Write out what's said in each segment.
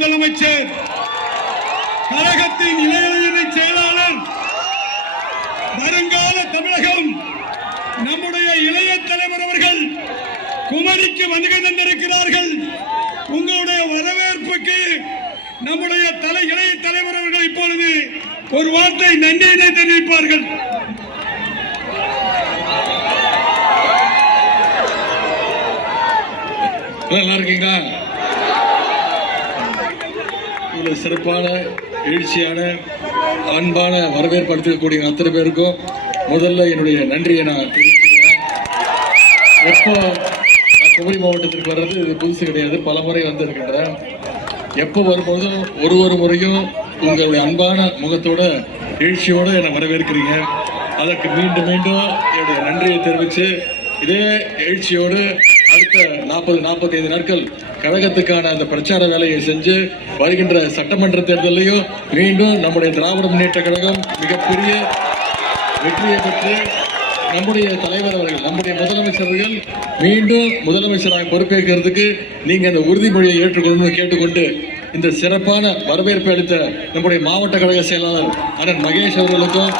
முதலமைச்சர், கழகத்தின் இளைஞரணி செயலாளர், வருங்கால தமிழகம் நம்முடைய இளைய தலைவர் அவர்கள் குமரிக்கு வருகை தந்திருக்கிறார்கள். உங்களுடைய வரவேற்புக்கு நம்முடைய இளைய தலைவர் அவர்கள் இப்பொழுது ஒரு வார்த்தை நன்றியினை தெரிவிப்பார்கள். நல்லா இருக்கீங்களா? இவ்வளவு சிறப்பான எழுச்சியான அன்பான வரவேற்பு அளிக்கக்கூடிய அத்தனை பேருக்கும் முதல்ல என்னுடைய நன்றியை நான் தெரிவிச்சுக்கிறேன். எப்போ நான் குமரி மாவட்டத்திற்கு வர்றது இது புதுசு கிடையாது, பல முறை வந்திருக்கின்றேன். எப்போ வரும்போதும் ஒரு முறையும் உங்களுடைய அன்பான முகத்தோட எழுச்சியோட என்னை வரவேற்கிறீங்க. அதற்கு மீண்டும் மீண்டும் என்னுடைய நன்றியை தெரிவித்து இதே எழுச்சியோடு அடுத்த 40-45 நாட்கள் கழகத்துக்கான அந்த பிரச்சார வேலையை செஞ்சு வருகின்ற சட்டமன்ற தேர்தலையும் மீண்டும் நம்முடைய திராவிட முன்னேற்ற கழகம் மிகப்பெரிய வெற்றியை பெற்று நம்முடைய தலைவர் அவர்கள், நம்முடைய முதலமைச்சர்கள் மீண்டும் முதலமைச்சராக பொறுப்பேற்கிறதுக்கு நீங்க அந்த உறுதிமொழியை ஏற்றுக்கொள்ளணும்னு கேட்டுக்கொண்டு இந்த சிறப்பான வரவேற்பை அளித்த நம்முடைய மாவட்ட கழக செயலாளர் அண்ணன் மகேஷ் அவர்களுக்கும்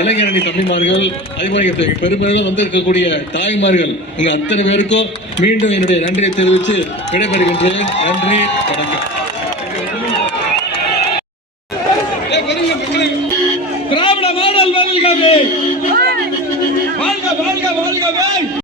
இளைஞரணி தம்பிமார்கள், அதே மாதிரி பெருமையோடு வந்திருக்கக்கூடிய தாய்மார்கள், உங்க அத்தனை பேருக்கும் மீண்டும் என்னுடைய நன்றியை தெரிவித்து விடைபெறுகின்றேன். நன்றி, வணக்கம். திராவிட மாடல் வாழ்க வாழ்க வாழ்க வாழ்க.